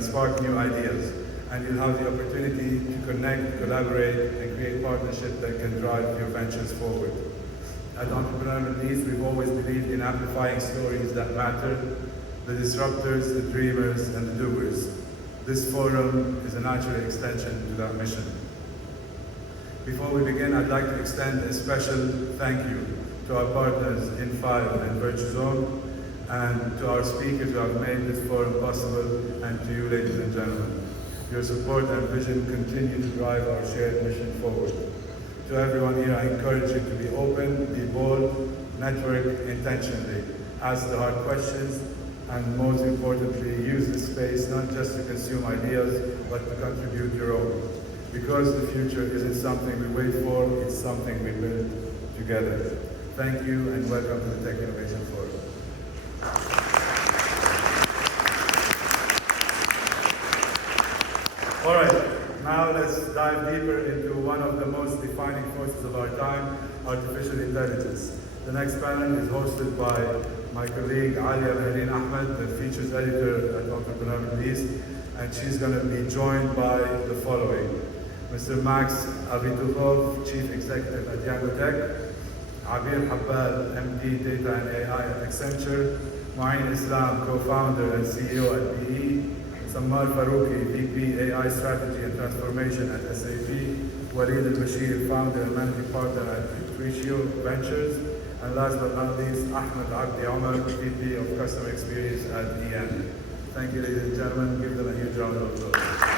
and spark new ideas. And you'll have the opportunity to connect, collaborate, and create partnerships that can drive your ventures forward. At Entrepreneur Middle East, we've always believed in amplifying stories that matter, the disruptors, the dreamers, and the doers. This forum is a natural extension to that mission. Before we begin, I'd like to extend a special thank you to our partners In5 and Virtuzone, and to our speakers who have made this forum possible, and to you, ladies and gentlemen. Your support and vision continue to drive our shared mission forward. To everyone here, I encourage you to be open, be bold, network intentionally, ask the hard questions, and most importantly, use this space not just to consume ideas, but to contribute your own. Because the future isn't something we wait for, it's something we build together. Thank you, and welcome to the Tech Innovation Forum. All right, now let's dive deeper into one of the most defining forces of our time, artificial intelligence. The next panel is hosted by my colleague Alia Mehreen Ahmed, the features editor at Entrepreneur Middle East, and she's going to be joined by the following: Mr. Max Avitukhov, Chief Executive at Yango Tech; Abir Habbal, MD, Data and AI at Accenture; Mu'in Islam, Co-founder and CEO at PE; Sammar Faruqi, VP AI Strategy and Transformation at SAP; Walid Al-Bashir, Founder and Managing Partner at Intuitio Ventures; and last but not least, Ahmed Abdi Omar, VP of Customer Experience at EN. Thank you, ladies and gentlemen. Give them a huge round of applause.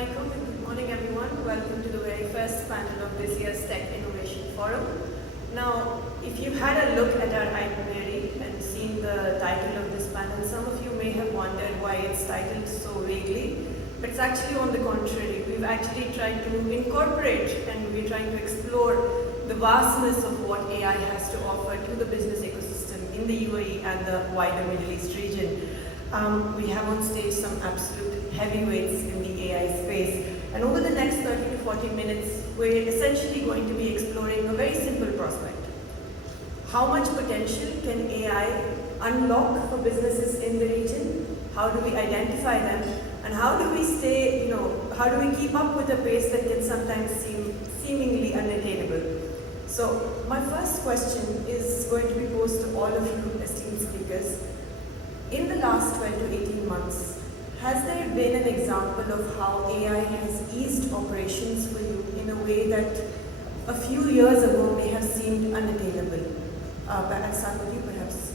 Good morning, everyone. Welcome to the very first panel of this year's Tech Innovation Forum. Now, if you've had a look at our itinerary and seen the title of this panel, some of you may have wondered why it's titled so vaguely, but it's actually on the contrary. We've actually tried to incorporate and we're trying to explore the vastness of what AI has to offer to the business ecosystem in the UAE and the wider Middle East region. We have on stage some absolute heavyweights in the AI space. And over the next 30 to 40 minutes, we're essentially going to be exploring a very simple prospect. How much potential can AI unlock for businesses in the region? How do we identify them? And how do we stay, how do we keep up with a pace that can sometimes seem seemingly unattainable? So my first question is going to be posed to all of you esteemed speakers. In the last 12 to 18 months, has there been an example of how AI has eased operations for you in a way that a few years ago may have seemed unattainable? I'll start with you, perhaps.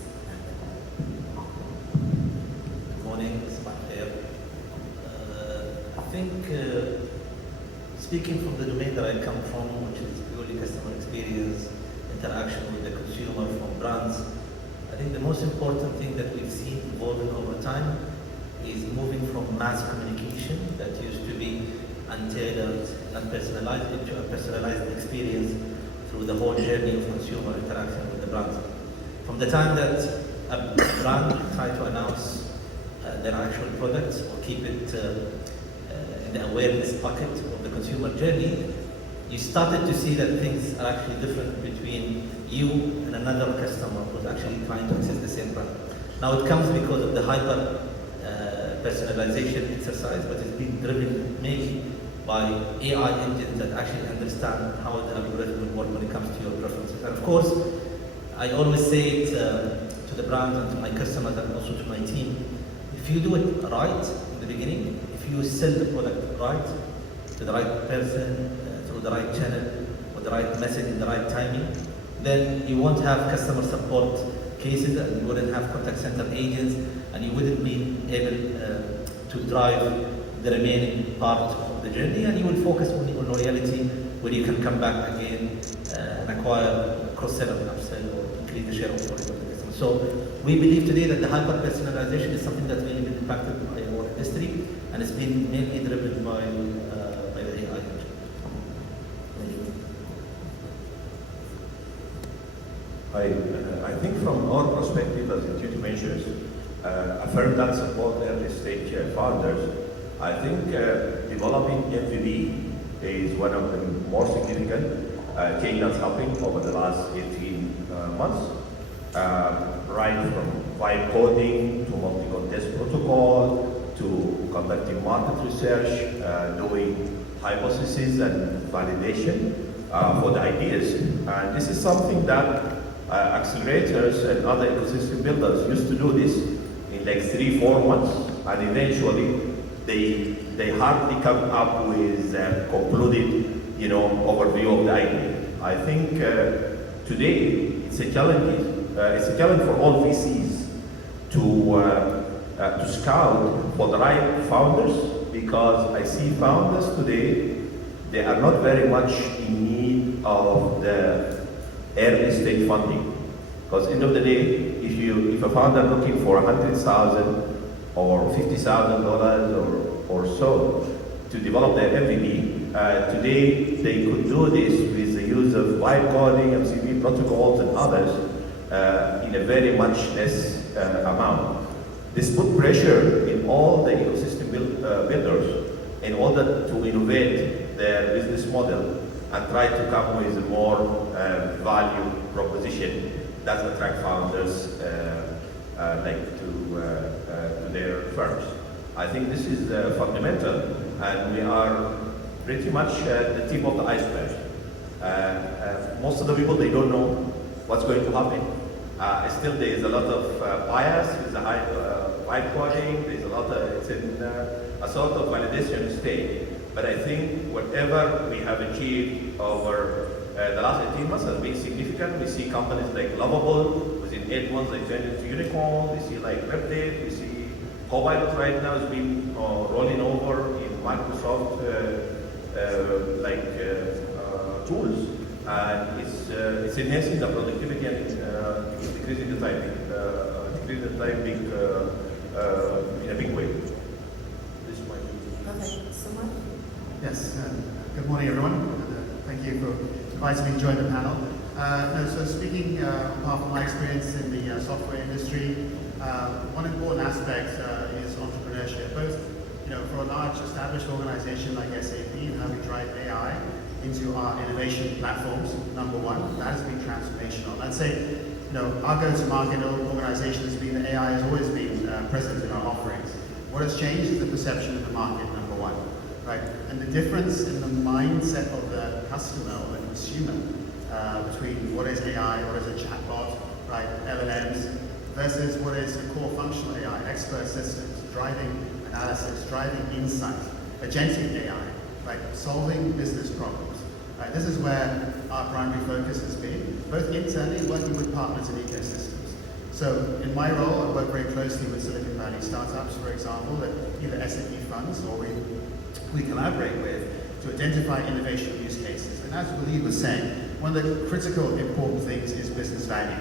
Good morning, Ismail. I think, speaking from the domain that I come from, which is purely customer experience, interaction with the consumer from brands, I think the most important thing that we've seen evolving over time is moving from mass communication that used to be untailored and personalized into a personalized experience through the whole journey of consumer interaction with the brand. From the time that a brand tried to announce their actual products or keep it in the awareness bucket of the consumer journey, you started to see that things are actually different between you and another customer who's actually trying to access the same brand. Now it comes because of the hyper personalization exercise, but it's being driven mainly by AI engines that actually understand how the algorithm will work when it comes to your preferences. And of course, I always say it to the brands and to my customers and also to my team, if you do it right in the beginning, if you sell the product right to the right person, through the right channel, with the right message in the right timing, then you won't have customer support cases and you wouldn't have contact center agents and you wouldn't be able to drive the remaining part of the journey, and you will focus only on loyalty where you can come back again and acquire, cross-sell and upsell or increase the share of wallet of the customer. So we believe today that the hyper-personalization is something that's really been impacted by our industry and it's been mainly driven by the AI engine. I think from our perspective as Intuitive Ventures, a firm that supports early stage founders, I think developing MVP is one of the more significant change that's happening over the last 18 months. Right from vibe coding to multi-contest protocol to conducting market research, doing hypothesis and validation for the ideas. And this is something that accelerators and other ecosystem builders used to do this in like 3-4 months, and eventually they hardly come up with a concluded, overview of the idea. I think today it's a challenge. It's a challenge for all VCs to scout for the right founders, because I see founders today, they are not very much in need of the early stage funding. Because end of the day, if a founder looking for $100,000 or $50,000 or so to develop their MVP, today they could do this with the use of vibe coding, MCP protocols and others in a very much less amount. This put pressure in all the ecosystem builders in order to innovate their business model and try to come with a more value proposition that attract founders to their firms. I think this is fundamental, and we are pretty much at the tip of the iceberg. Most of the people, they don't know what's going to happen. Still, there is a lot of bias with the vibe coding. There's a lot of, it's in a sort of validation state. But I think whatever we have achieved over the last 18 months has been significant. We see companies like Lovable, within 8 months they turned into unicorn. We see like Repdate, we see Copilot right now has been rolling over in Microsoft tools. And it's enhancing the productivity and decreasing the typing in a big way. This might be. Okay, Sumant? Yes, good morning everyone. Thank you for inviting me to join the panel. So speaking on behalf of my experience in the software industry, one important aspect is entrepreneurship, both for a large established organization like SAP and how we drive AI into our innovation platforms, number one. That has been transformational. I'd say our go-to-market organization has been that AI has always been present in our offerings. What has changed is the perception of the market, number one. Right? And the difference in the mindset of the customer or the consumer between what is AI, what is a chatbot, right, LLMs, versus what is the core functional AI, expert systems, driving analysis, driving insight, agentic AI, right, solving business problems. Right? This is where our primary focus has been, both internally working with partners and ecosystems. So in my role, I work very closely with Silicon Valley startups, for example, that either SAP funds or we collaborate with to identify innovation use cases. And as Walid was saying, one of the critical important things is business value.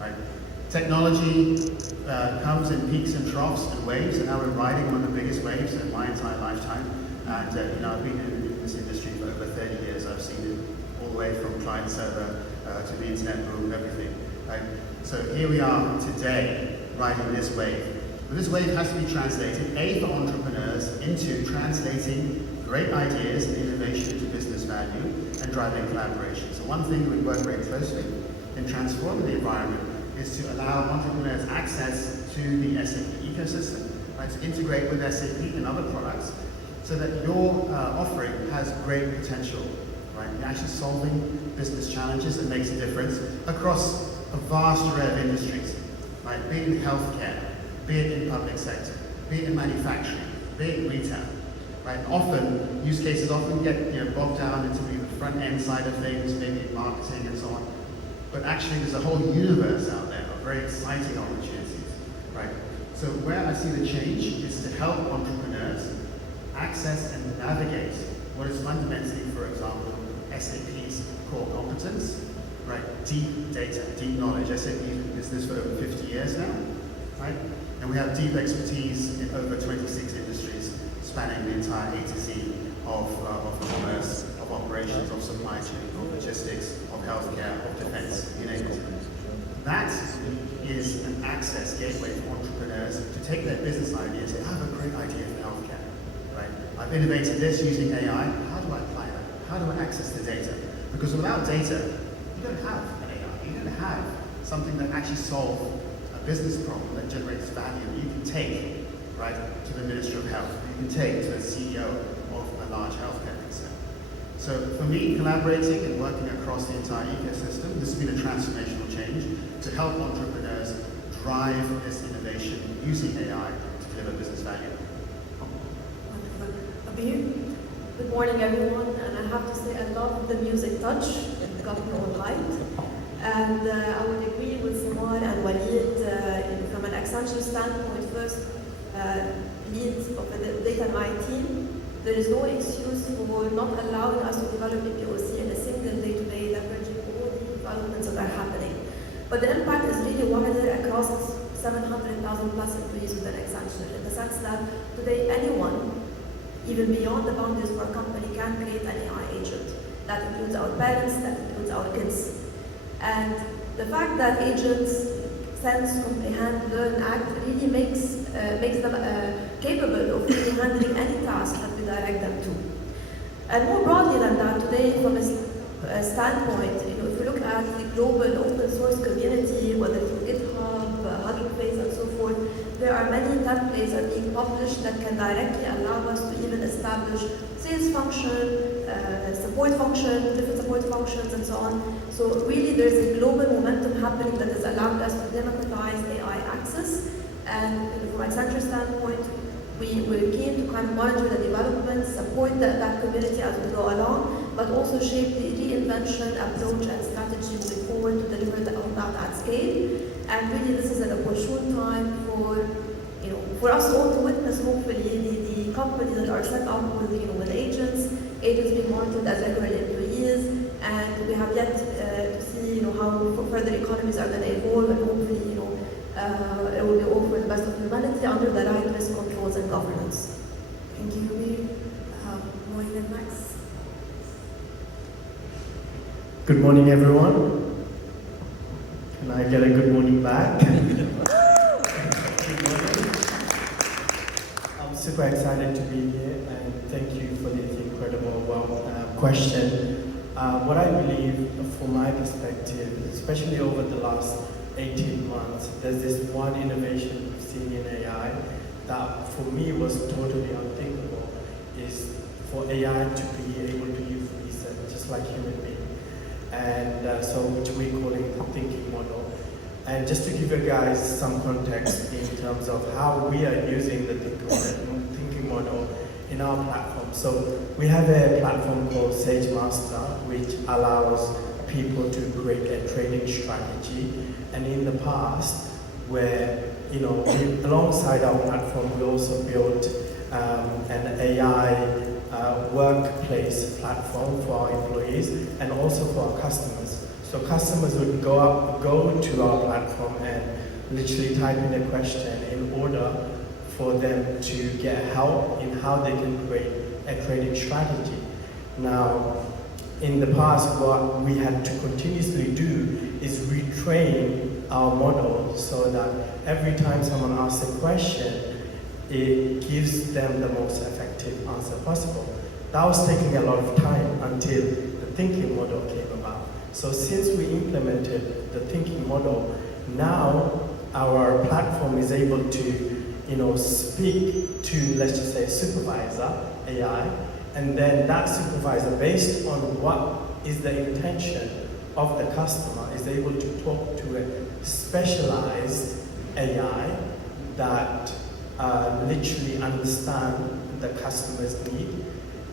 Right? Technology comes in peaks and troughs and waves, and now we're riding one of the biggest waves in my entire lifetime. And I've been in this industry for over 30 years. I've seen it all the way from client server to the internet boom, everything. Right? So here we are today, riding this wave. But this wave has to be translated, A, for entrepreneurs, into translating great ideas and innovation into business value and driving collaboration. So one thing we work very closely in transforming the environment is to allow entrepreneurs access to the SAP ecosystem, right, to integrate with SAP and other products, so that your offering has great potential, right? You're actually solving business challenges that makes a difference across a vast array of industries, right? Be it in healthcare, be it in public sector, be it in manufacturing, be it in retail, right? Often, use cases often get bogged down into the front end side of things, maybe in marketing and so on. But actually, there's a whole universe out there of very exciting opportunities, right? So where I see the change is to help entrepreneurs access and navigate what is fundamentally, for example, SAP's core competence, right? Deep data, deep knowledge. SAP's been in business for over 50 years now, right? And we have deep expertise in over 26 industries, spanning the entire A to Z of commerce, of operations, of supply chain, of logistics, of healthcare, of defense, you name it. That is an access gateway for entrepreneurs to take their business ideas. I have a great idea for healthcare, right? I've innovated this using AI. How do I apply that? How do I access the data? Because without data, you don't have an AI. You don't have something that actually solves a business problem that generates value. You can take, right, to the Minister of Health. You can take to the CEO of a large healthcare concern. So for me, collaborating and working across the entire ecosystem, this has been a transformational change to help entrepreneurs drive this innovation using AI to deliver business value. Wonderful. Abir, good morning everyone, and I have to say I love the music touch, it got me all hyped. And I would agree with Samar and Walid from an Accenture standpoint. First, lead of the data and IT team. There is no excuse for not allowing us to develop a POC in a single day-to-day, leveraging all the developments that are happening. But the impact is really wider across 700,000 plus employees within Accenture, in the sense that today anyone, even beyond the boundaries of our company, can create an AI agent. That includes our parents, that includes our kids. And the fact that agents sense, comprehend, learn, act really makes them capable of really handling any task that we direct them to. And more broadly than that, today from a standpoint, if we look at the global open source community, whether through GitHub, Hugging Face, and so forth, there are many templates that are being published that can directly allow us to even establish sales function, support function, different support functions, and so on. So really, there's a global momentum happening that has allowed us to democratize AI access. And from Accenture standpoint, we're keen to kind of monitor the developments, support that community as we go along, but also shape the reinvention approach and strategy moving forward to deliver that at scale. And really, this is an opportune time for us all to witness, hopefully, the companies that are set up with agents being monitored as regular employees, and we have yet to see how further economies are going to evolve, and hopefully it will be all for the best of humanity under the right risk controls and governance. Thank you. Moin and Max. Good morning, everyone. Can I get a good morning back? Good morning. I'm super excited to be here, and thank you for this incredible question. What I believe, from my perspective, especially over the last 18 months, there's this one innovation we've seen in AI that for me was totally unthinkable, is for AI to be able to use reason just like human beings. And so which we call it the thinking model. And just to give you guys some context in terms of how we are using the thinking model in our platform. So we have a platform called SageMaster, which allows people to create a trading strategy. And in the past, where alongside our platform, we also built an AI workplace platform for our employees and also for our customers. So customers would go to our platform and literally type in a question in order for them to get help in how they can create a trading strategy. Now, in the past, what we had to continuously do is retrain our model so that every time someone asks a question, it gives them the most effective answer possible. That was taking a lot of time until the thinking model came about. So since we implemented the thinking model, now our platform is able to speak to, let's just say, a supervisor AI, and then that supervisor, based on what is the intention of the customer, is able to talk to a specialized AI that literally understand the customer's need.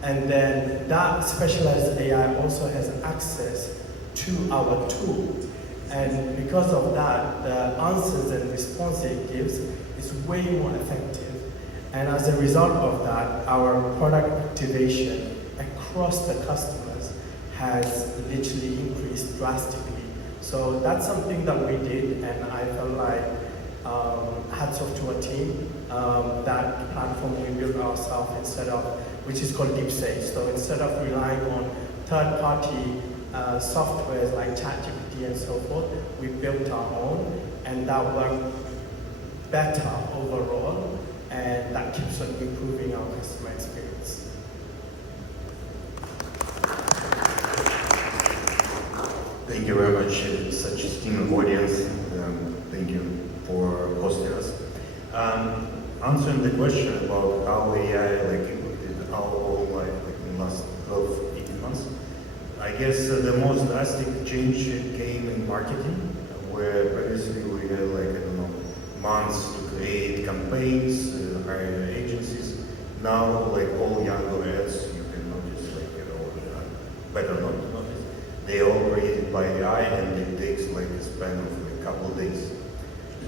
And then that specialized AI also has access to our tool. And because of that, the answers and response it gives is way more effective. And as a result of that, our product activation across the customers has literally increased drastically. So that's something that we did, and I felt like hats off to our team. That platform we built ourselves which is called DeepSage. So instead of relying on third-party softwares like ChatGPT and so forth, we built our own, and that worked better overall, and that keeps on improving our customer experience. Thank you very much, such esteemed audience. Thank you for hosting us. Answering the question about how AI impacted our whole life in the last 12, 18 months, I guess the most drastic change came in marketing, where previously we had months to create campaigns, hire agencies. Now all younger ads, you can notice better not to notice, they all created by AI, and it takes a span of a couple of days.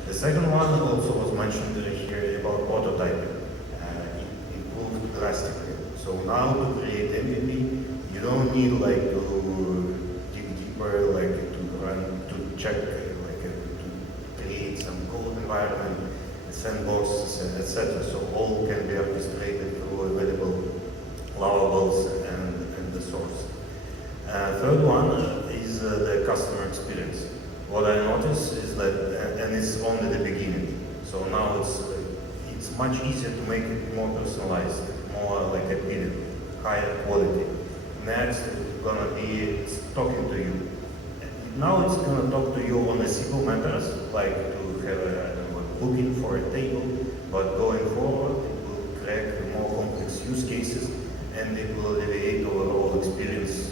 The second one also was mentioned here about prototyping. It improved drastically. So now to create MVP, you don't need to dig deeper, to check, to create some code environment, sandboxes, etc. So all can be orchestrated through available lavables and the source. Third one is the customer experience. What I noticed is that, and it's only the beginning. So now it's much easier to make it more personalized, more appealing, higher quality. Next, it's gonna be talking to you. Now it's gonna talk to you on a simple matters, like to have looking for a table, but going forward, it will crack more complex use cases, and it will alleviate overall experience,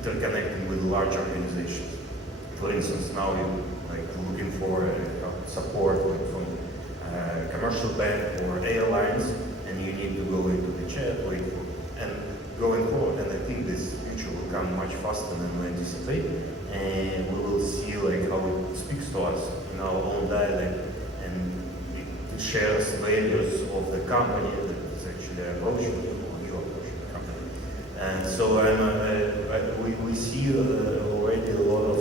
interconnecting with large organizations. For instance, now you're looking for support from a commercial bank or airlines, and you need to go into the chat, and going forward. And I think this future will come much faster than we anticipate, and we will see how it speaks to us in our own dialect, and it shares values of the company that is actually approaching you, or you approaching the company. And so we see already a lot of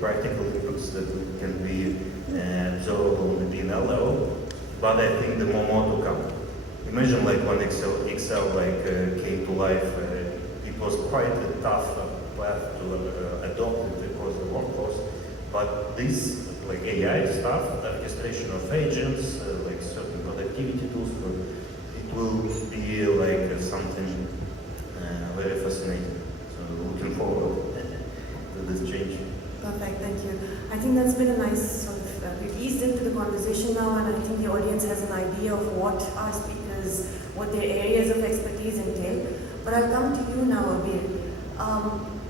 practical inputs that can be observable on the P&L level, but I think the more to come. Imagine when Excel came to life, it was quite a tough path to adopt it across the workforce, but this AI stuff, the orchestration of agents, certain productivity tools, it will be something very fascinating. So looking forward to this change. Perfect, thank you. I think that's been a nice we've eased into the conversation now, and I think the audience has an idea of what our speakers, what their areas of expertise entail. But I'll come to you now, Abir.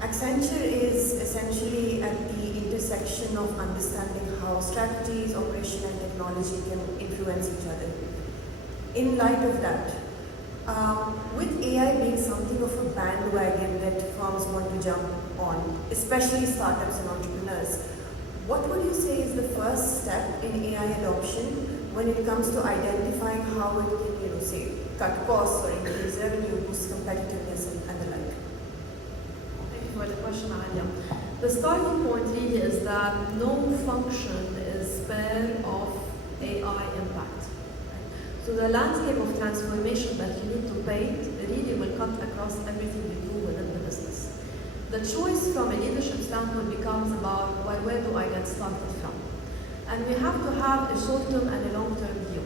Accenture is essentially at the intersection of understanding how strategies, operation, and technology can influence each other. In light of that, with AI being something of a bandwagon that firms want to jump on, especially startups and entrepreneurs, what would you say is the first step in AI adoption when it comes to identifying how it can, say, cut costs or increase revenue, boost competitiveness, and the like? Thank you for the question, Alia. The starting point really is that no function is spare of AI impact. So the landscape of transformation that you need to paint really will cut across everything we do within the business. The choice from a leadership standpoint becomes about, well, where do I get started from? And we have to have a short-term and a long-term view.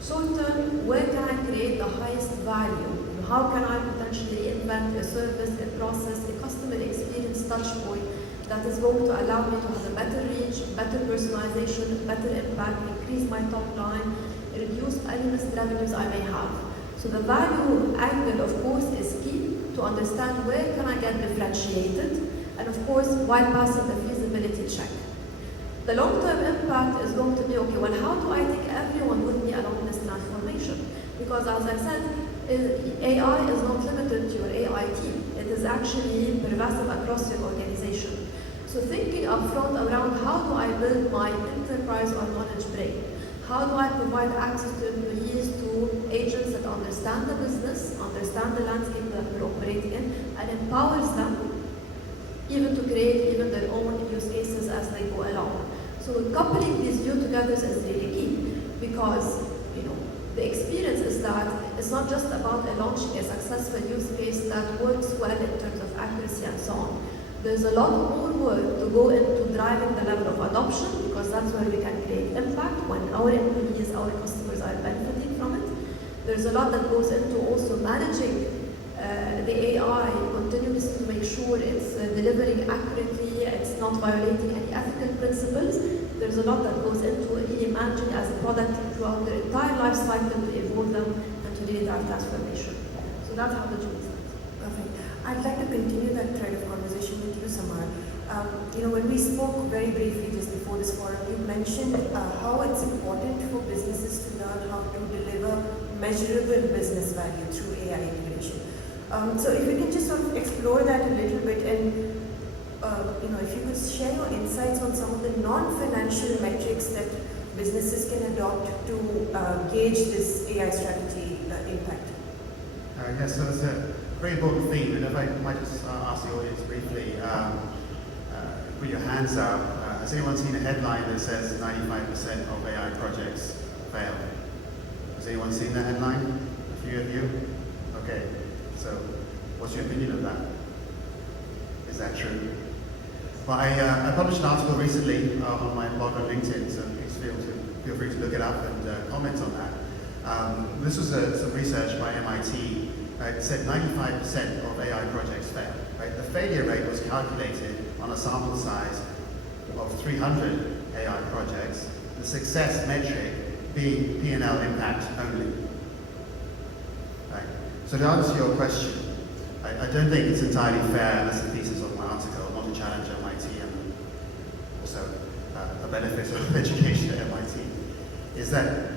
Short-term, where can I create the highest value? How can I potentially invent a service, a process, a customer experience touch point that is going to allow me to have a better reach, better personalization, better impact, increase my top line, reduce any missed revenues I may have. So the value angle, of course, is key to understand where can I get differentiated, and of course, while passing the feasibility check. The long-term impact is going to be, okay, well, how do I take everyone with me along this transformation? Because as I said, AI is not limited to your AI team. It is actually pervasive across your organization. So thinking upfront around how do I build my enterprise or knowledge brain? How do I provide access to employees to agents that understand the business, understand the landscape that we're operating in, and empowers them even to create even their own use cases as they go along. So coupling these two together is really key, because the experience is that it's not just about launching a successful use case that works well in terms of accuracy and so on. There's a lot more work to go into driving the level of adoption, because that's where we can create impact when our employees, our customers are benefiting from it. There's a lot that goes into also managing the AI continuously to make sure it's delivering accurately, it's not violating any ethical principles. There's a lot that goes into really managing as a product throughout their entire life cycle to evolve them and to really drive transformation. So that's how the journey starts. Perfect. I'd like to continue that thread of conversation with you, Samar. When we spoke very briefly just before this forum, you mentioned how it's important for businesses to learn how to deliver measurable business value through AI integration. So if we can just sort of explore that a little bit, and if you could share your insights on some of the non-financial metrics that businesses can adopt to gauge this AI strategy impact. Yes, so it's a very important theme, and if I might just ask the audience briefly, put your hands up. Has anyone seen a headline that says 95% of AI projects fail? Has anyone seen that headline? A few of you? Okay, so what's your opinion of that? Is that true? Well, I published an article recently on my blog on LinkedIn, so please feel free to look it up and comment on that. This was some research by MIT. It said 95% of AI projects fail. Right? The failure rate was calculated on a sample size of 300 AI projects, the success metric being P&L impact only. Right. So to answer your question, I don't think it's entirely fair, and that's the thesis of my article. I want to challenge MIT and also a benefit of education at MIT, is that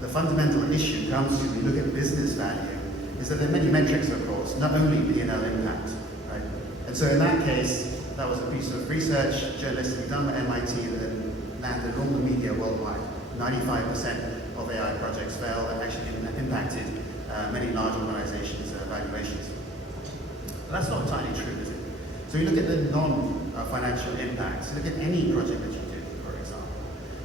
the fundamental issue comes to, when you look at business value, is that there are many metrics, of course, not only P&L impact, right? And so in that case, that was a piece of research, journalistically done by MIT, that landed all the media worldwide. 95% of AI projects fail and actually impacted many large organizations' valuations. But that's not entirely true, is it? So you look at the non-financial impacts, look at any project that you do, for example,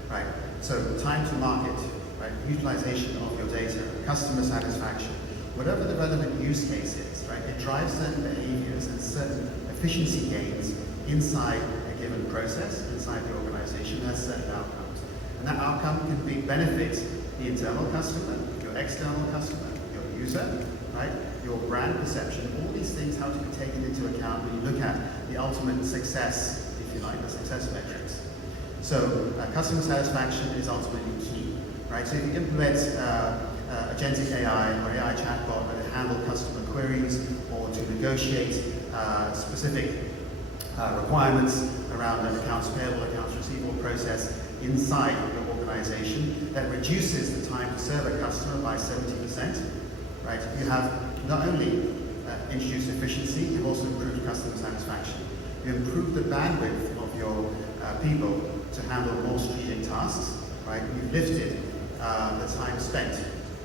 right? So time to market, right? Utilization of your data, customer satisfaction, whatever the relevant use case is, right? It drives certain behaviors and certain efficiency gains inside a given process, inside the organization, has certain outcomes. And that outcome can benefit the internal customer, your external customer, your user, right? Your brand perception, all these things have to be taken into account when you look at the ultimate success, if you like, the success metrics. So customer satisfaction is ultimately key, right? So if you implement agentic AI or AI chatbot that handle customer queries or to negotiate specific requirements around an accounts payable, accounts receivable process inside your organization, that reduces the time to serve a customer by 70%, right? You have not only introduced efficiency, you've also improved customer satisfaction. You improve the bandwidth of your people to handle more strategic tasks, right? You've lifted the time spent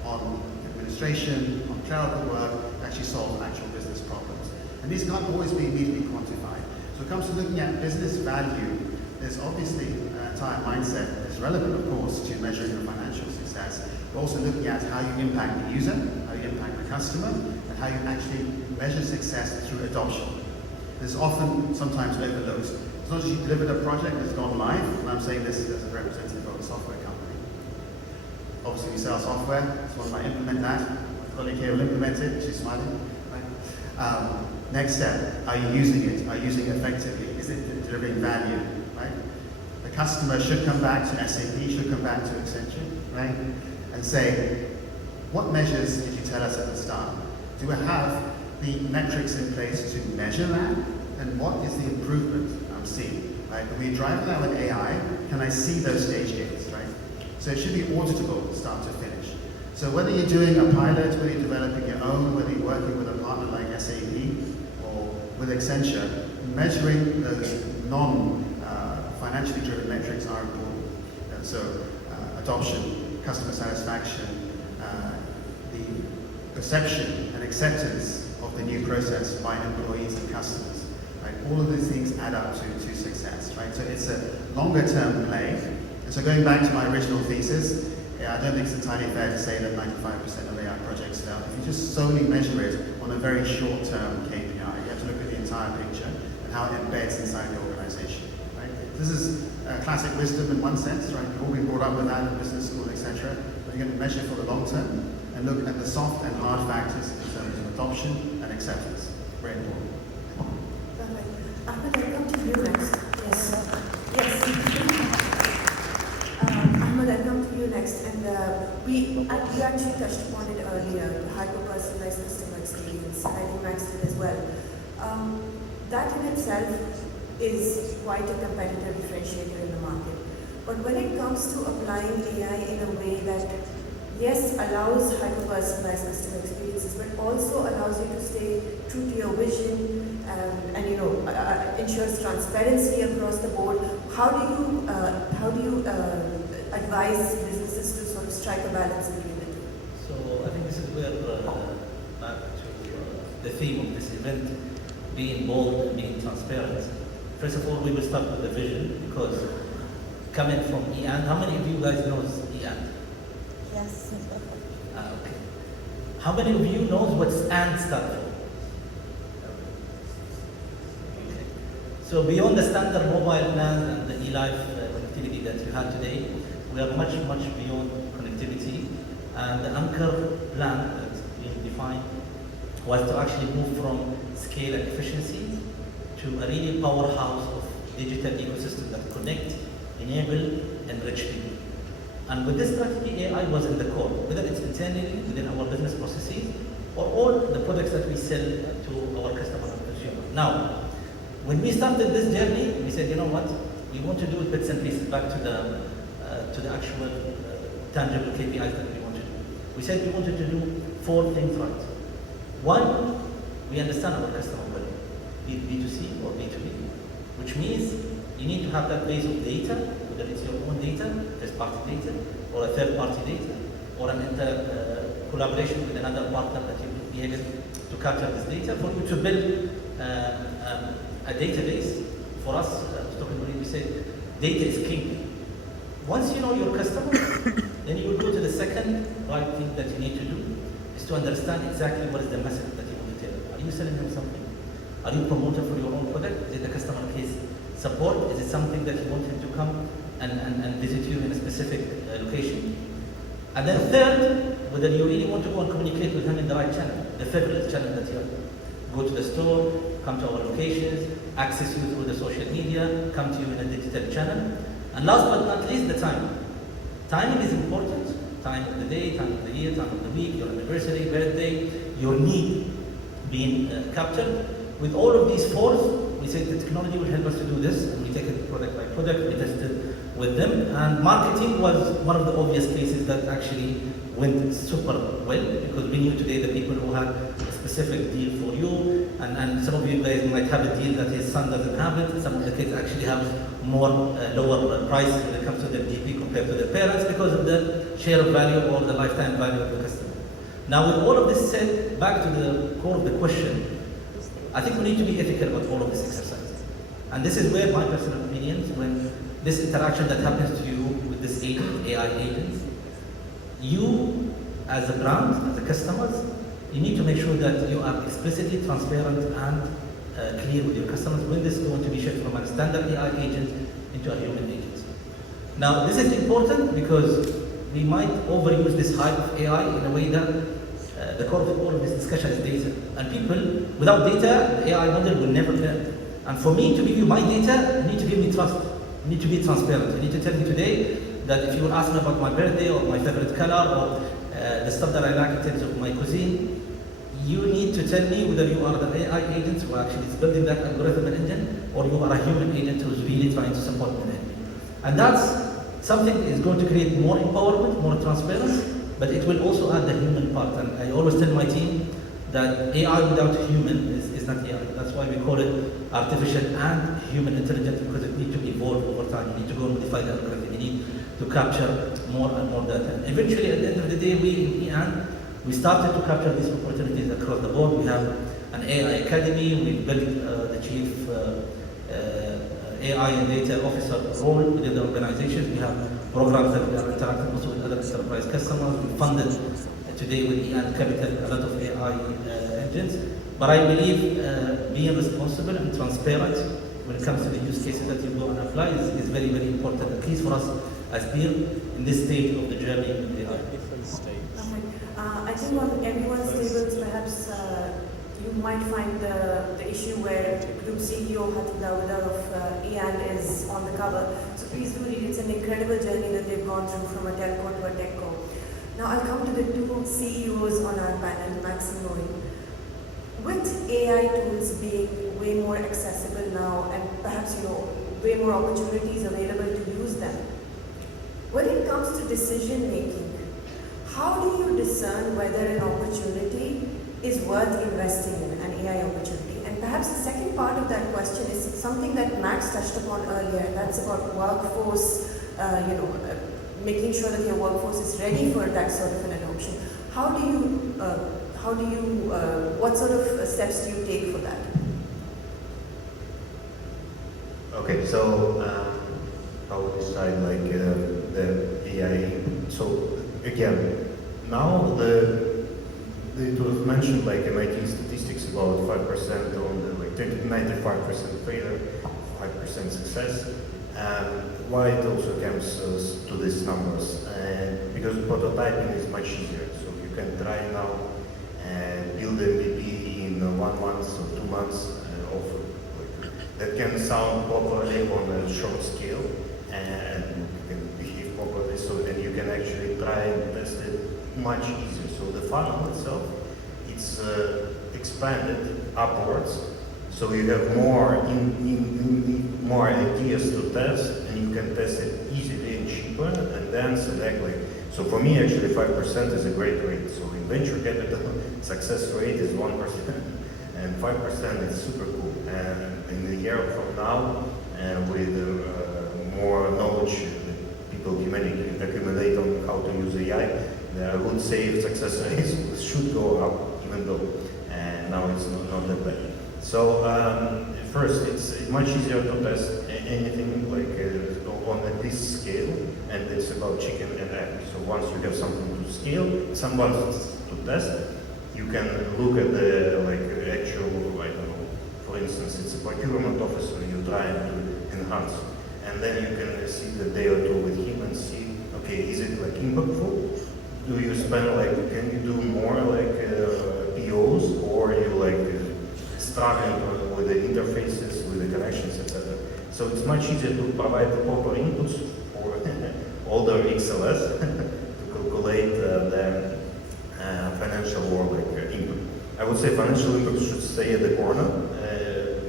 on administration, on clerical work, to actually solve actual business problems. And these can't always be immediately quantified. So when it comes to looking at business value, there's obviously an entire mindset that's relevant, of course, to measuring your financial success, but also looking at how you impact the user, how you impact the customer, and how you actually measure success through adoption. This is often sometimes overlooked. It's not just you delivered a project that's gone live, and I'm saying this as a representative of a software company. Obviously, we sell software, so one might implement that. My colleague here will implement it, she's smiling. Right? Next step, are you using it? Are you using it effectively? Is it delivering value? Right? The customer should come back to SAP, should come back to Accenture. right? And say, what measures did you tell us at the start? Do we have the metrics in place to measure that? And what is the improvement I'm seeing, right? When we drive that with AI, can I see those stage gates, right? So it should be auditable start to finish. So whether you're doing a pilot, whether you're developing your own, whether you're working with a partner like SAP or with Accenture, measuring those non-financially driven metrics are important. And so adoption, customer satisfaction, the perception and acceptance of the new process by employees and customers, right? All of these things add up to success, right? So it's a longer term play. And so going back to my original thesis, I don't think it's entirely fair to say that 95% of AI projects fail. If you just solely measure it on a very short-term KPI, you have to look at the entire picture and how it embeds inside the organization, right? This is classic wisdom in one sense, right? You've all been brought up with that in business school, etc. But you're going to measure for the long term and look at the soft and hard factors in terms of adoption and acceptance. Very important. Perfect. Ahmed, I'll come to you next. Yes. Yes. Ahmed, I'll come to you next. And you actually touched upon it earlier, the hyper-personalized customer experience. I think Max did as well. That in itself is quite a competitive differentiator in the market. But when it comes to applying AI in a way that, yes, allows hyper-personalized customer experiences, but also allows you to stay true to your vision and ensures transparency across the board, how do you advise businesses to sort of strike a balance between the two? So I think this is where, back to the theme of this event, being bold and being transparent. First of all, we will start with the vision, because coming from EAN, how many of you guys knows EAN? Yes. Okay. How many of you knows what AND stands for? Okay. So beyond the standard mobile plan and the eLife connectivity that you had today, we are much, much beyond connectivity. And the anchor plan that's being defined was to actually move from scale and efficiency to a really powerhouse of digital ecosystem that connect, enable, enrich people. And with this strategy, AI was in the core, whether it's internally within our business processes or all the products that we sell to our customer and consumer. Now, when we started this journey, we said, you know what, we want to do bits and pieces back to the actual tangible KPIs that we want to do. We said we wanted to do 4 things right. One, we understand our customer well, be it B2C or B2B, which means you need to have that base of data, whether it's your own data, first-party data, or a third-party data, or an collaboration with another partner that you will be able to capture this data for you to build a database. For us, we said data is king. Once you know your customer, then you will go to the second right thing that you need to do, is to understand exactly what is the message that you want to tell. Are you selling them something? Are you promoting for your own product? Is it the customer case support? Is it something that you want him to come and visit you in a specific location? And then third, whether you really want to go and communicate with him in the right channel, the favorite channel that you have. Go to the store, come to our locations, access you through the social media, come to you in a digital channel. And last but not least, the timing. Timing is important. Time of the day, time of the year, time of the week, your anniversary, birthday, your need being captured. With all of these 4, we say the technology will help us to do this, and we take it product by product, we test it with them. And marketing was one of the obvious cases that actually went super well, because we knew today the people who had a specific deal for you, and some of you guys might have a deal that his son doesn't have it. Some of the kids actually have more lower price when it comes to their GP compared to their parents because of the share of value or the lifetime value of the customer. Now, with all of this said, back to the core of the question, I think we need to be ethical about all of this exercise. And this is where my personal opinions, when this interaction that happens to you with this agent, AI agents, you as a brand, as a customers, you need to make sure that you are explicitly transparent and clear with your customers when this is going to be shifted from a standard AI agent into a human agent. Now, this is important because we might overuse this hype of AI in a way that the core of all of this discussion is data. And people, without data, the AI model will never learn. And for me to give you my data, you need to give me trust. You need to be transparent. You need to tell me today, that if you will ask me about my birthday or my favorite color or the stuff that I like in terms of my cuisine, you need to tell me whether you are the AI agent who actually is building that algorithm and engine, or you are a human agent who's really trying to support me there. And that's something that is going to create more empowerment, more transparency, but it will also add the human part. And I always tell my team that AI without human is not AI. That's why we call it artificial and human intelligence, because it needs to evolve over time. You need to go and modify the algorithm. You need to capture more and more data. And eventually, at the end of the day, we in EAN, we started to capture these opportunities across the board. We have an AI academy. We built the chief AI and data officer role within the organization. We have programs that we are interacting also with other enterprise customers. We funded today with EAN Capital a lot of AI engines. But I believe being responsible and transparent when it comes to the use cases that you go and apply is very, very important, at least for us as being in this stage of the journey with AI. I think on everyone's tables, perhaps you might find the issue where Group CEO Hatim Dawoodar of EAN is on the cover. So please do read. It's an incredible journey that they've gone through from a telco to a techco. Now I'll come to the two CEOs on our panel, Max and Moin. With AI tools being way more accessible now and perhaps way more opportunities available to use them, when it comes to decision making, how do you discern whether an opportunity is worth investing in, an AI opportunity? And perhaps the second part of that question is something that Max touched upon earlier, and that's about workforce, making sure that your workforce is ready for that sort of an adoption. What sort of steps do you take for that? Okay, so I would decide the AI. So again, now it was mentioned MIT statistics about 5% on the 95% failure, 5% success. Why it also comes to these numbers? Because prototyping is much easier. So you can try now and build MVP in 1 month or 2 months. That can sound properly on a short scale and can behave properly. So then you can actually try and test it much easier. So the funnel itself, it's expanded upwards. So you have more more ideas to test, and you can test it easily and cheaper, and then select So for me, actually, 5% is a great rate. So in venture capital, success rate is 1%, and 5% is super cool. And in a year from now, with more knowledge that people accumulate on how to use AI, I would say success rates should go up, even though now it's not that bad. So first, it's much easier to test anything on this scale, and it's about chicken and egg. So once you have something to scale, someone to test, you can look at the actual, I don't know, for instance, it's a procurement officer you're trying to enhance, and then you can see the day or two with him and see, okay, is it impactful? Do you spend can you do more POs, or you struggling with the interfaces, with the connections, etc. So it's much easier to provide the proper inputs for all the XLS to calculate the financial or input. I would say financial input should stay at the corner,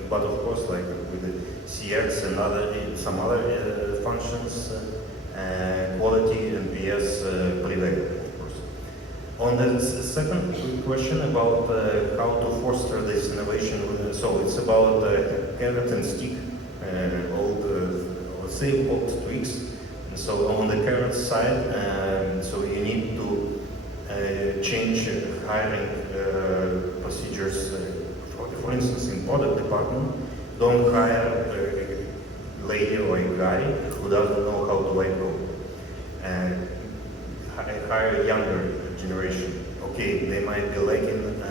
but of course, with the CX and some other functions, quality and PS prevail, of course. On the second question about how to foster this innovation, so it's about carrot and stick, let's say old tweaks. And so on the carrot side, so you need to change hiring procedures. For instance, in product department, don't hire a lady or a guy who doesn't know how to write code. And hire a younger generation. Okay, they might be lacking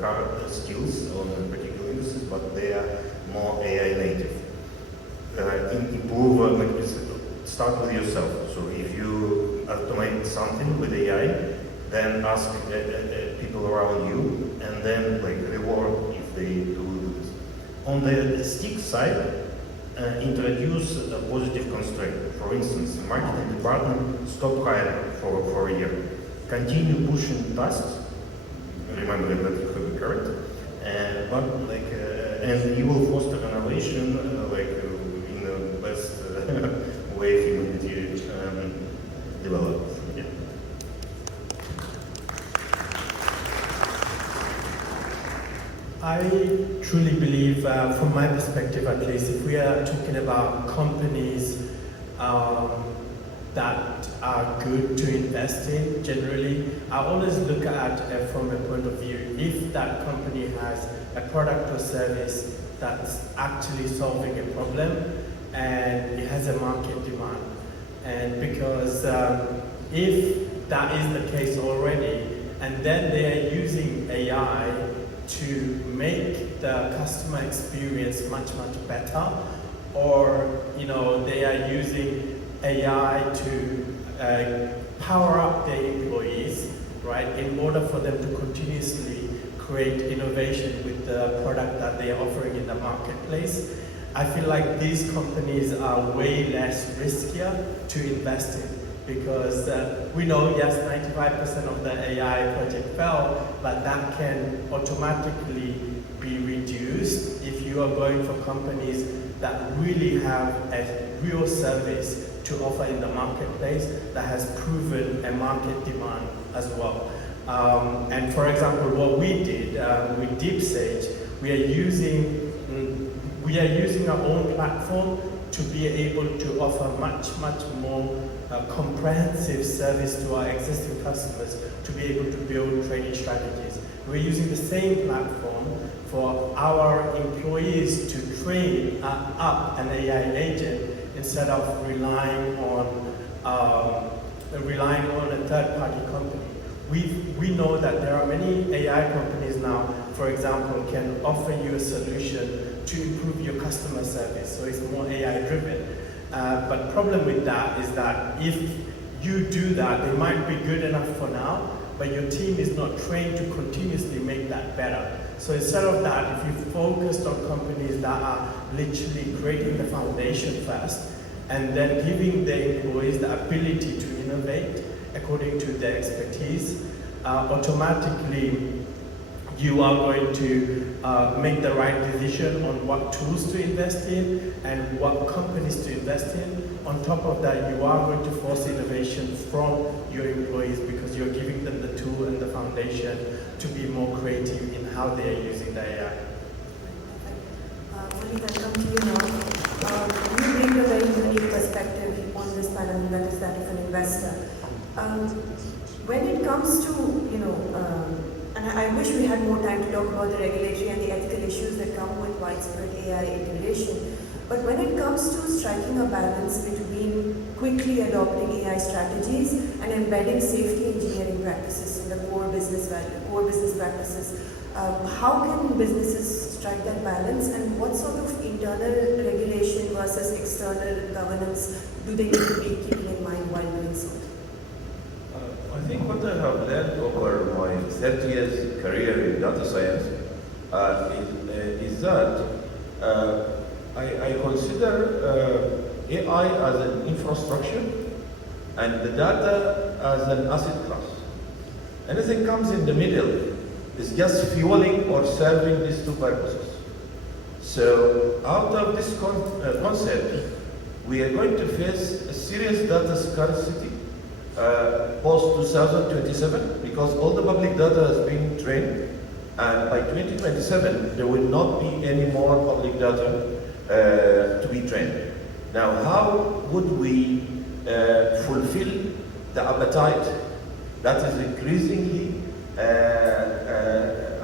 hard skills on particular industries, but they are more AI native. Start with yourself. So if you automate something with AI, then ask people around you, and then reward if they do this. On the stick side, introduce a positive constraint. For instance, the marketing department stop hiring for a year, continue pushing tasks, remembering that you have a current, and you will foster innovation in the best way humanity develops. Yeah. I truly believe, from my perspective at least, if we are talking about companies that are good to invest in generally, I always look at it from a point of view. If that company has a product or service that's actually solving a problem and it has a market demand. And because if that is the case already, and then they are using AI to make the customer experience much, much better, or they are using AI to power up their employees, right, in order for them to continuously create innovation with the product that they are offering in the marketplace. I feel like these companies are way less riskier to invest in, because we know, yes, 95% of the AI project fell, but that can automatically be reduced if you are going for companies that really have a real service to offer in the marketplace that has proven a market demand as well. And for example, what we did with DeepSage, we are using our own platform to be able to offer much, much more comprehensive service to our existing customers, to be able to build training strategies. We're using the same platform for our employees to train up an AI agent instead of relying on a third-party company. We know that there are many AI companies now, for example, can offer you a solution to improve your customer service, so it's more AI driven. But problem with that is that if you do that, they might be good enough for now, but your team is not trained to continuously make that better. So instead of that, if you focused on companies that are literally creating the foundation first, and then giving their employees the ability to innovate according to their expertise, automatically you are going to make the right decision on what tools to invest in and what companies to invest in. On top of that, you are going to force innovation from your employees because you're giving them the tool and the foundation to be more creative in how they are using the AI. Walid, I'll come to you now. You bring a very unique perspective on this panel, that is that of an investor. When it comes to, and I wish we had more time to talk about the regulatory and the ethical issues that come with widespread AI integration, but when it comes to striking a balance between quickly adopting AI strategies and embedding safety engineering practices in the core business practices, how can businesses strike that balance, and what sort of internal regulation versus external governance do they need to be keeping in mind while doing so? I think what I have learned over my 30 years career in data science is that I consider AI as an infrastructure and the data as an asset class. Anything comes in the middle is just fueling or serving these two purposes. So out of this concept, we are going to face a serious data scarcity post-2027, because all the public data has been trained, and by 2027 there will not be any more public data to be trained. Now, how would we fulfill the appetite that is increasingly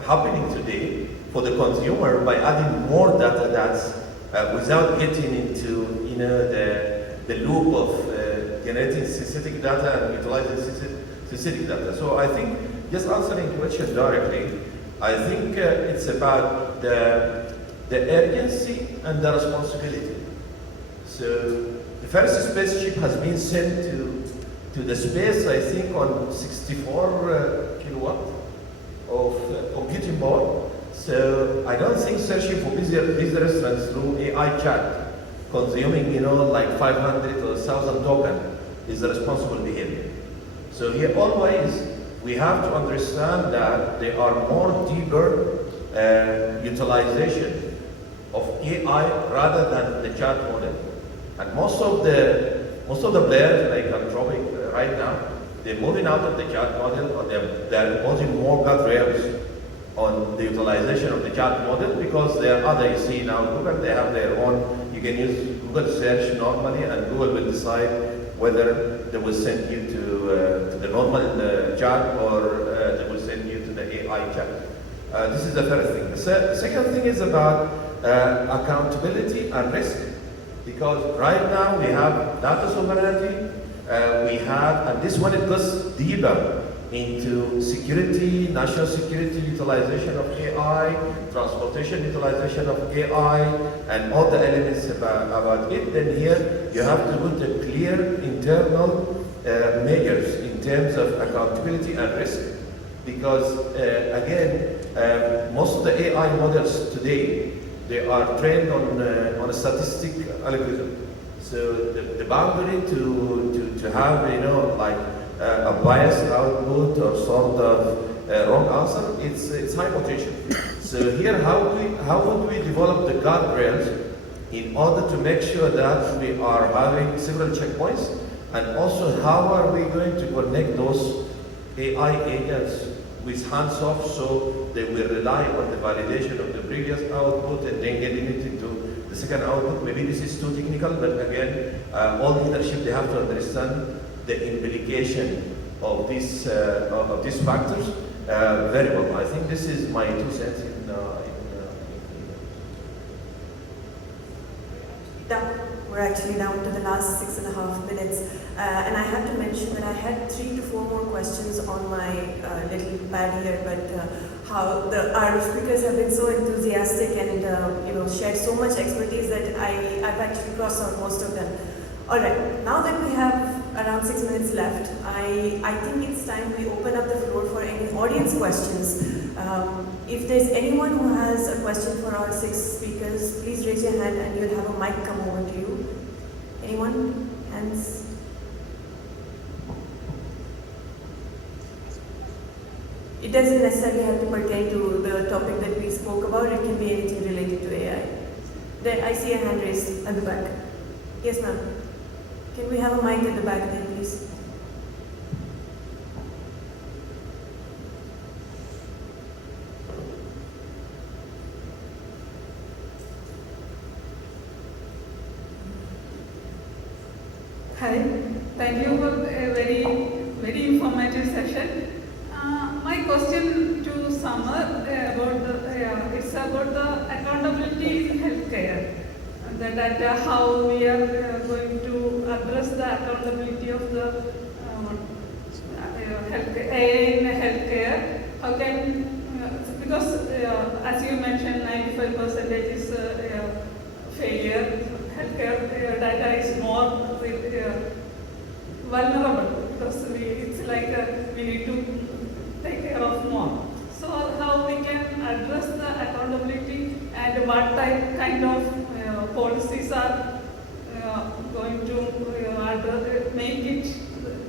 happening today for the consumer by adding more data that's without getting into the loop of generating synthetic data and utilizing synthetic data. So I think, just answering the question directly, I think it's about the urgency and the responsibility. So the first spaceship has been sent to the space, I think, on 64 kilowatt of computing power. So I don't think searching for busy restaurants through AI chat consuming, like 500 or 1,000 token is the responsible behavior. So here always, we have to understand that there are more deeper utilization of AI rather than the chat model. And most of the players like Anthropic right now, they're moving out of the chat model, or they're imposing more guardrails on the utilization of the chat model, because there are other, you see now Google, they have their own, you can use Google search normally, and Google will decide whether they will send you to the normal chat, or they will send you to the AI chat. This is the first thing. The second thing is about accountability and risk, because right now we have data sovereignty, and this one it goes deeper into security, national security utilization of AI, transportation utilization of AI, and all the elements about it. Then here you have to put a clear internal measures in terms of accountability and risk, because again, most of the AI models today, they are trained on a statistic algorithm. So the boundary to have, like a biased output or sort of wrong answer, it's high potential. So here, how would we develop the guardrails in order to make sure that we are having several checkpoints, and also how are we going to connect those AI agents with hands-off, so they will rely on the validation of the previous output and then getting it into the second output. Maybe this is too technical, but again, all leadership, they have to understand the implication of these factors very well. I think this is my 2 cents in We're actually down to the last 6.5 minutes, and I have to mention that I had 3 to 4 more questions on my little pad here, but our speakers have been so enthusiastic and shared so much expertise that I've actually crossed out most of them. All right, now that we have around 6 minutes left, I think it's time we open up the floor for any audience questions. If there's anyone who has a question for our 6 speakers, please raise your hand and you'll have a mic come over to you. Anyone? Hands? It doesn't necessarily have to pertain to the topic that we spoke about. It can be anything related to AI. There, I see a hand raised at the back. Yes, ma'am. Can we have a mic at the back there, please? Hi, thank you for a very, very informative session. My question to Samar it's about the accountability in healthcare. That how we are going to address the accountability of the AI in healthcare. How can, because as you mentioned, 95% is failure. Healthcare data is more vulnerable, because it's like we need to take care of more. So how we can address the accountability, and what kind of policies are going to address, make it,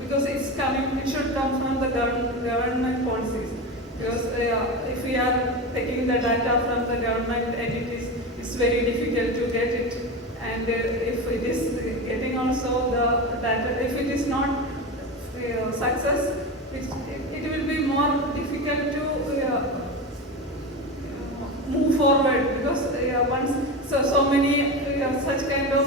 because it should come from the government policies. Because if we are taking the data from the government entities, it's very difficult to get it. And if it is getting also the data, if it is not success, it will be more difficult to move forward, because once so many such kind of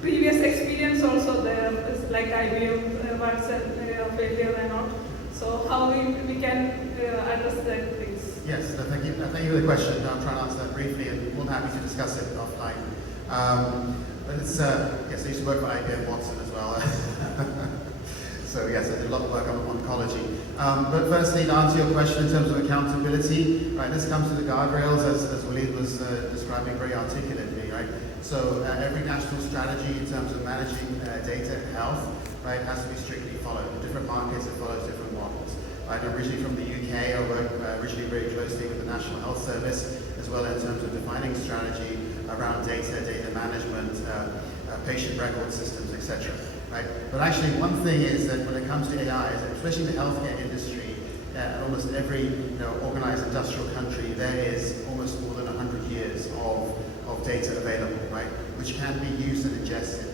previous experience also there, like IBM, WhatsApp failure and all. So how we can address that things? Yes, thank you for the question. I'll try and answer that briefly, and we're happy to discuss it offline. But it's, yes, I used to work for IBM Watson as well. So yes, I did a lot of work on oncology. But firstly, to answer your question in terms of accountability, right, this comes to the guardrails, as Walid was describing very articulately, right? So every national strategy in terms of managing data and health, right, has to be strictly followed. In different markets, it follows different models. I'm originally from the UK. I work originally very closely with the National Health Service, as well in terms of defining defining strategy around data, data management, patient record systems, etc. Right? But actually, one thing is that when it comes to AI, especially in the healthcare industry, almost every organized industrial country, there is almost more than 100 years of data available, right, which can be used and ingested.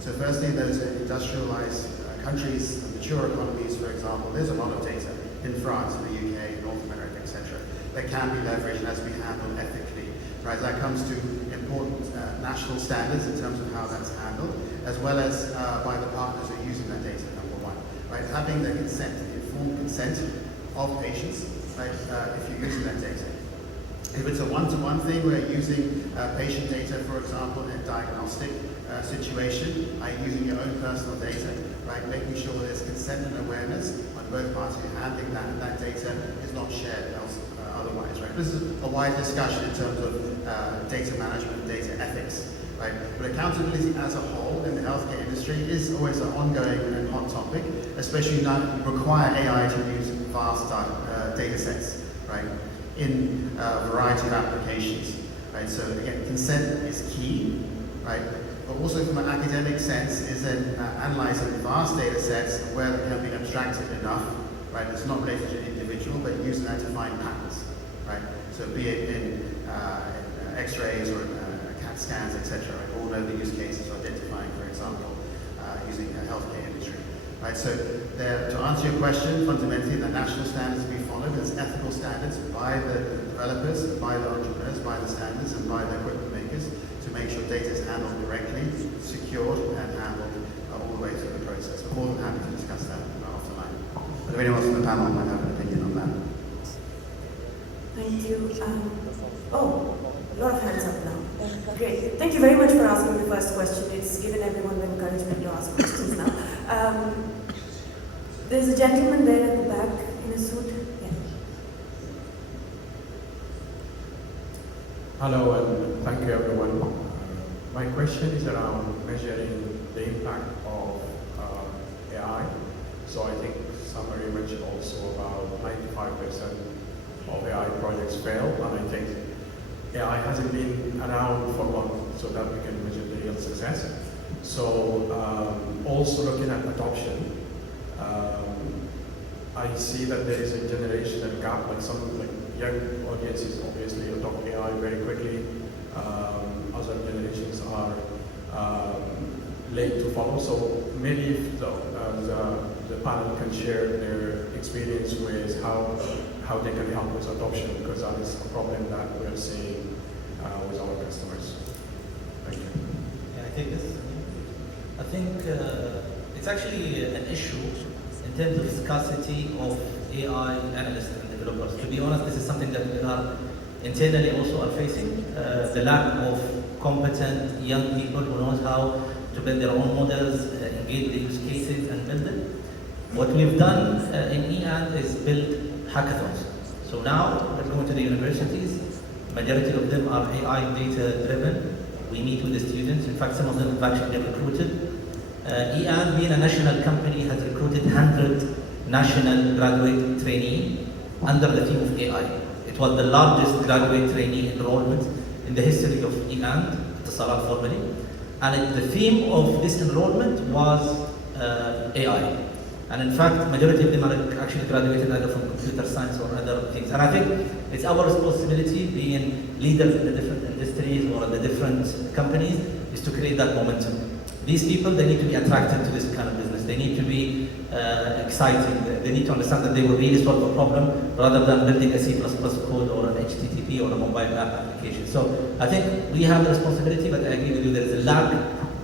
So firstly, those industrialized countries, mature economies, for example, there's a lot of data in France, in the UK, North America, etc., that can be leveraged and has to be handled ethically. Right? That comes to important national standards in terms of how that's handled, as well as by the partners who are using that data, number one. Right? Having the consent, the informed consent of patients, right, if you're using that data. If it's a one-to-one thing, we're using patient data, for example, in a diagnostic situation, using your own personal data, right, making sure there's consent and awareness on both parties handling that, and that data is not shared otherwise, right? This is a wide discussion in terms of data management, data ethics, right? But accountability as a whole in the healthcare industry is always an ongoing and hot topic, especially now you require AI to use vast data sets, right, in a variety of applications, right? So again, consent is key, right? But also from an academic sense is then analyzing vast data sets where they can be abstracted enough, right? It's not related to an individual, but using that to find patterns, right? So be it in X-rays or CAT scans, etc. Right? All know the use cases for identifying, for example, using a healthcare industry, right? So to answer your question, fundamentally the national standards be followed. There's ethical standards by the developers, by the entrepreneurs, by the standards, and by the equipment makers to make sure data is handled correctly, secured, and handled all the way through the process. I'm more than happy to discuss that after line. But if anyone else on the panel might have an opinion on that. Thank you. Oh, a lot of hands up now. Great. Thank you very much for asking the first question. It's given everyone the encouragement to ask questions now. There's a gentleman there at the back in a suit. Yeah. Hello and thank you everyone. My question is around measuring the impact of AI. So I think somebody mentioned also about 95% of AI projects fail, and I think AI hasn't been around for long so that we can measure the real success. So also looking at adoption, I see that there is a generational gap, like some young audiences obviously adopt AI very quickly, other generations are late to follow. So maybe if the panel can share their experience with how they can help with adoption, because that is a problem that we are seeing with our customers. Thank you. Yeah, I take this. I think it's actually an issue in terms of scarcity of AI analysts and developers. To be honest, this is something that we are internally also are facing, the lack of competent young people who knows how to build their own models, engage the use cases and build them. What we've done in EAND is build hackathons. So now we're going to the universities, majority of them are AI data driven. We meet with the students. In fact, some of them have actually been recruited. EAND, being a national company, has recruited 100 national graduate trainees under the theme of AI. It was the largest graduate trainee enrollment in the history of EAND, Etisalat formerly. And the theme of this enrollment was AI. And in fact, majority of them are actually graduated either from computer science or other things. And I think it's our responsibility, being leaders in the different industries or the different companies, is to create that momentum. These people, they need to be attracted to this kind of business. They need to be exciting. They need to understand that they will really solve a problem rather than building a C++ code or an HTTP or a mobile app application. So I think we have the responsibility, but I agree with you, there is a lack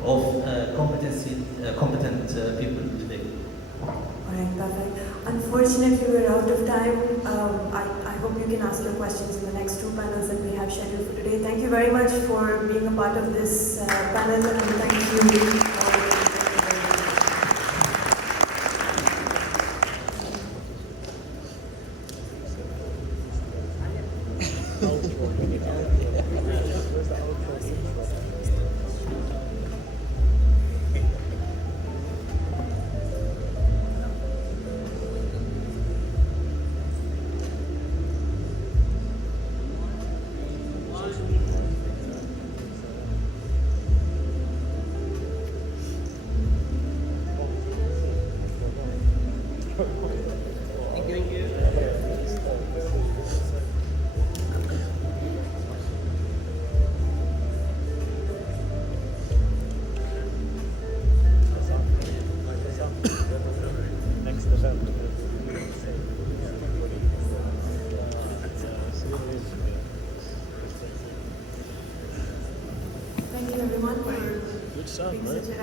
of competent people today. Alright, perfect. Unfortunately, we're out of time. I hope you can ask your questions in the next two panels that we have scheduled for today. Thank you very much for being a part of this panel, and thank you. Thank you everyone for Good stuff, being right? such an